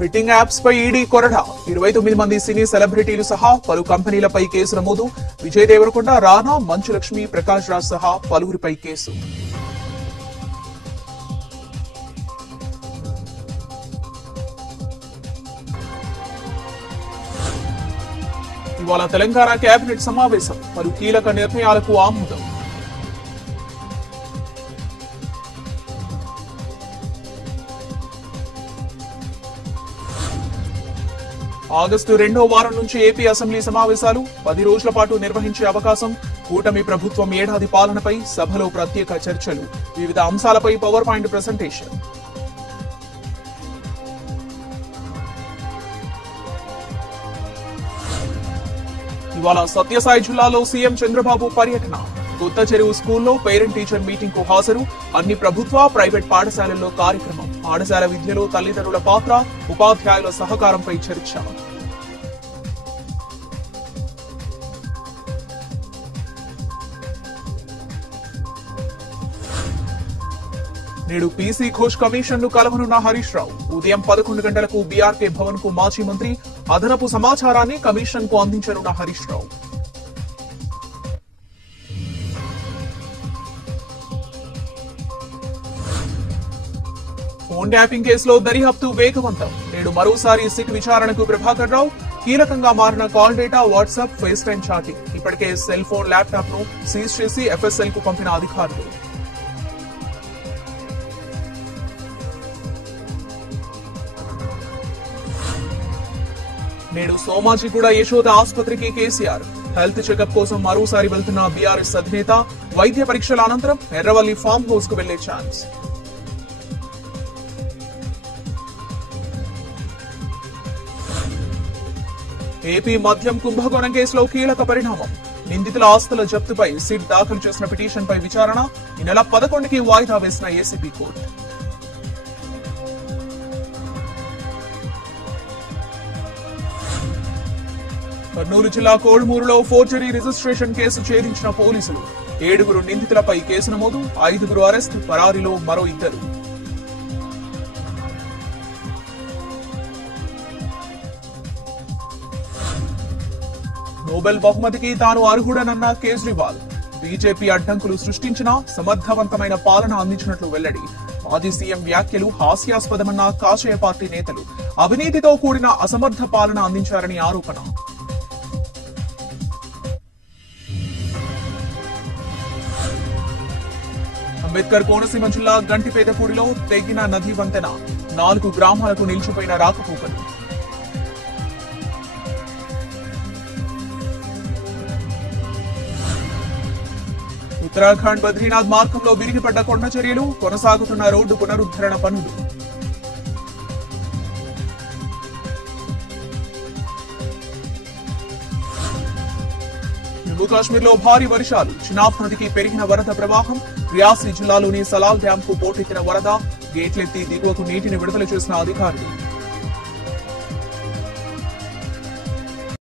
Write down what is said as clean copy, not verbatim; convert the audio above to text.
Betting apps పై ED కొరడ 29 మంది సినీ సెలబ్రిటీలు సహా పలు కంపెనీలపై కేసు నమోదు. విజయ్ దేవరకొండ, రానా, మంచు లక్ష్మి, ప్రకాష్ రాజ్ సహా పలువురిపై కేసు. ఇవాళ తెలంగాణ కేబినెట్ సమావేశం, పలు కీలక నిర్ణయాలకు ఆమోదం. ఆగస్టు 2వ వారం నుంచి ఏపీ అసెంబ్లీ సమావేశాలు 10 రోజుల పాటు నిర్వహించే అవకాశం. కూటమి ప్రభుత్వం ఏడాది పాలనపై సభలో ప్రత్యేక చర్చలు. వివిధ అంశాలపై పవర్ పాయింట్ ప్రెజెంటేషన్. ఇవాళ సత్యసాయి జిల్లాలో సీఎం చంద్రబాబు పర్యటన. కొత్త చెరువు స్కూల్లో పేరెంట్ టీచర్ మీటింగ్ కు హాజరు. అన్ని ప్రభుత్వ, ప్రైవేట్ పాఠశాలల్లో కార్యక్రమం. పాఠశాల విద్యలో తల్లిదండ్రుల పాత్ర, ఉపాధ్యాయుల సహకారంపై చర్చ. నేడు పీసీ ఘోష్ కమిషన్ ను కలవనున్న హరీష్ రావు. ఉదయం 11 గంటలకు బీఆర్కే భవన్ కు మాజీ మంత్రి అదనపు సమాచారాన్ని కమిషన్ కు అందించనున్న హరీష్ రావు. ఫోన్ ట్యాపింగ్ కేసులో దర్యాప్తు వేగవంతం. నేడు మరోసారి సిట్ విచారణకు ప్రభాకర్ రావు. కీలకంగా మారిన call data, WhatsApp, face time chatting. ఇప్పటికే సెల్ ఫోన్, ల్యాప్టాప్ ను సీజ్ చేసి ఎఫ్ఎస్ఎల్ కు పంపిన అధికారులు. నేడు సోమాజిగూడ యశోద ఆసుపత్రికి కేసీఆర్. హెల్త్ చెకప్ కోసం మరోసారి వెళ్తున్న బీఆర్ఎస్ అధినేత. వైద్య పరీక్షల అనంతరం ఎర్రవల్లి ఫామ్ హౌస్ కు వెళ్లే ఛాన్స్. ఏపీ మద్యం కుంభకోణం కేసులో కీలక పరిణామం. నిందితుల ఆస్తుల జప్తుపై సిట్ దాఖలు చేసిన పిటిషన్ పై విచారణ ఈ నెల 11కి వాయిదా వేసిన ఏసీబీ కోర్టు. కర్నూలు జిల్లా కోడుమూరులో ఫోర్జరీ రిజిస్ట్రేషన్ కేసు ఛేదించిన పోలీసులు. 7 నిందితులపై కేసు నమోదు. 5 అరెస్ట్, పరారీలో మరో 2. నోబెల్ బహుమతికి తాను అర్హుడనన్న కేజ్రీవాల్. బీజేపీ అడ్డంకులు సృష్టించినా సమర్థవంతమైన పాలన అందించినట్లు వెల్లడి. మాజీ సీఎం వ్యాఖ్యలు హాస్యాస్పదమన్న కాషాయ పార్టీ నేతలు. అవినీతితో కూడిన అసమర్థ పాలన అందించారని ఆరోపణ. అంబేద్కర్ కోనసీమ జిల్లా గంటిపేదపూడిలో తెగిన నది వంతెన. 4 గ్రామాలకు నిలిచిపోయిన రాకపోకలు. ఉత్తరాఖండ్ బద్రీనాథ్ మార్గంలో విరిగిపడ్డ కొండ చర్యలు. కొనసాగుతున్న రోడ్డు పునరుద్ధరణ పనులు. జమ్మూ కాశ్మీర్లో భారీ వర్షాలు. చినాబ్ నదికి పెరిగిన వరద ప్రవాహం. రియాసీ జిల్లాలోని సలాల్ డ్యాం కు పోటెత్తిన వరద. గేట్లెత్తి దిగువకు నీటిని విడుదల చేసిన అధికారులు.